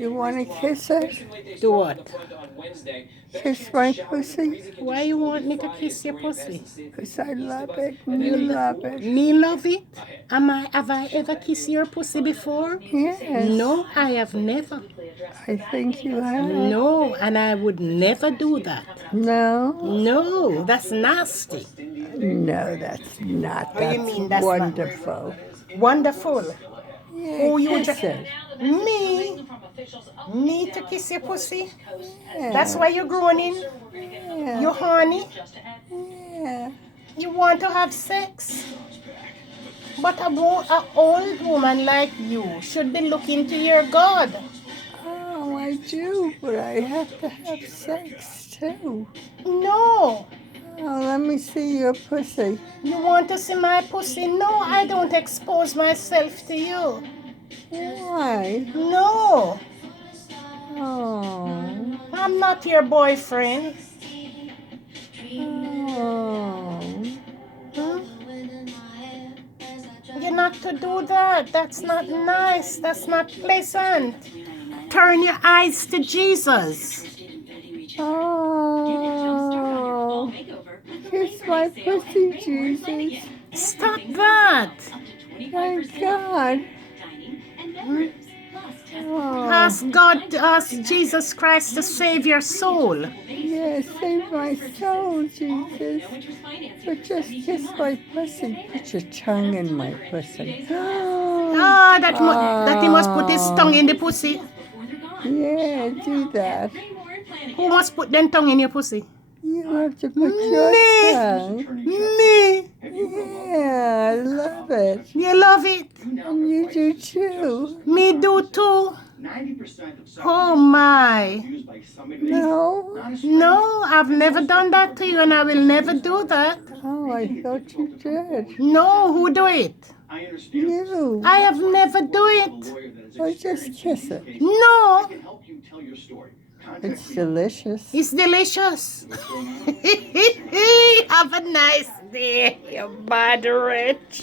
You want to kiss her? Do what? Kiss my pussy? Why you want me to kiss your pussy? Because I love it and you love it. Me love it? Have I ever kissed your pussy before? Yes. No, I have never. I think you have. No, and I would never do that. No? No, that's nasty. No, that's not. What do you That's mean that's not? wonderful. Wonderful. Yeah, Oh, you kiss it. Me? Me to kiss your pussy? Yeah. That's why you're groaning? Yeah. You horny? Yeah. You want to have sex? But an old woman like you should be looking to your God. Oh, I do, but I have to have sex too. No. Oh, let me see your pussy. You want to see my pussy? No, I don't expose myself to you. Why? No. Oh. I'm not your boyfriend. Oh. Hmm? You're not to do that. That's not nice. That's not pleasant. Turn your eyes to Jesus. Oh. Kiss my pussy, Jesus. Stop that. Thank God. Hmm? Oh. Ask Jesus Christ to save your soul. Yeah, save my soul, Jesus. But just kiss my pussy. Put your tongue in my pussy. That he must put his tongue in the pussy. Yeah, do that. Who must put their tongue in your pussy? You have to put your tongue. Me. Yeah, I love it. You love it? And you do too. Me do too. Oh my. No? No, I've never done that to you and I will never do that. Oh, I thought you did. No, who do it? You. I have never do it. Or just kiss it. No. It's delicious. It's delicious. Have a nice day, you bad rich.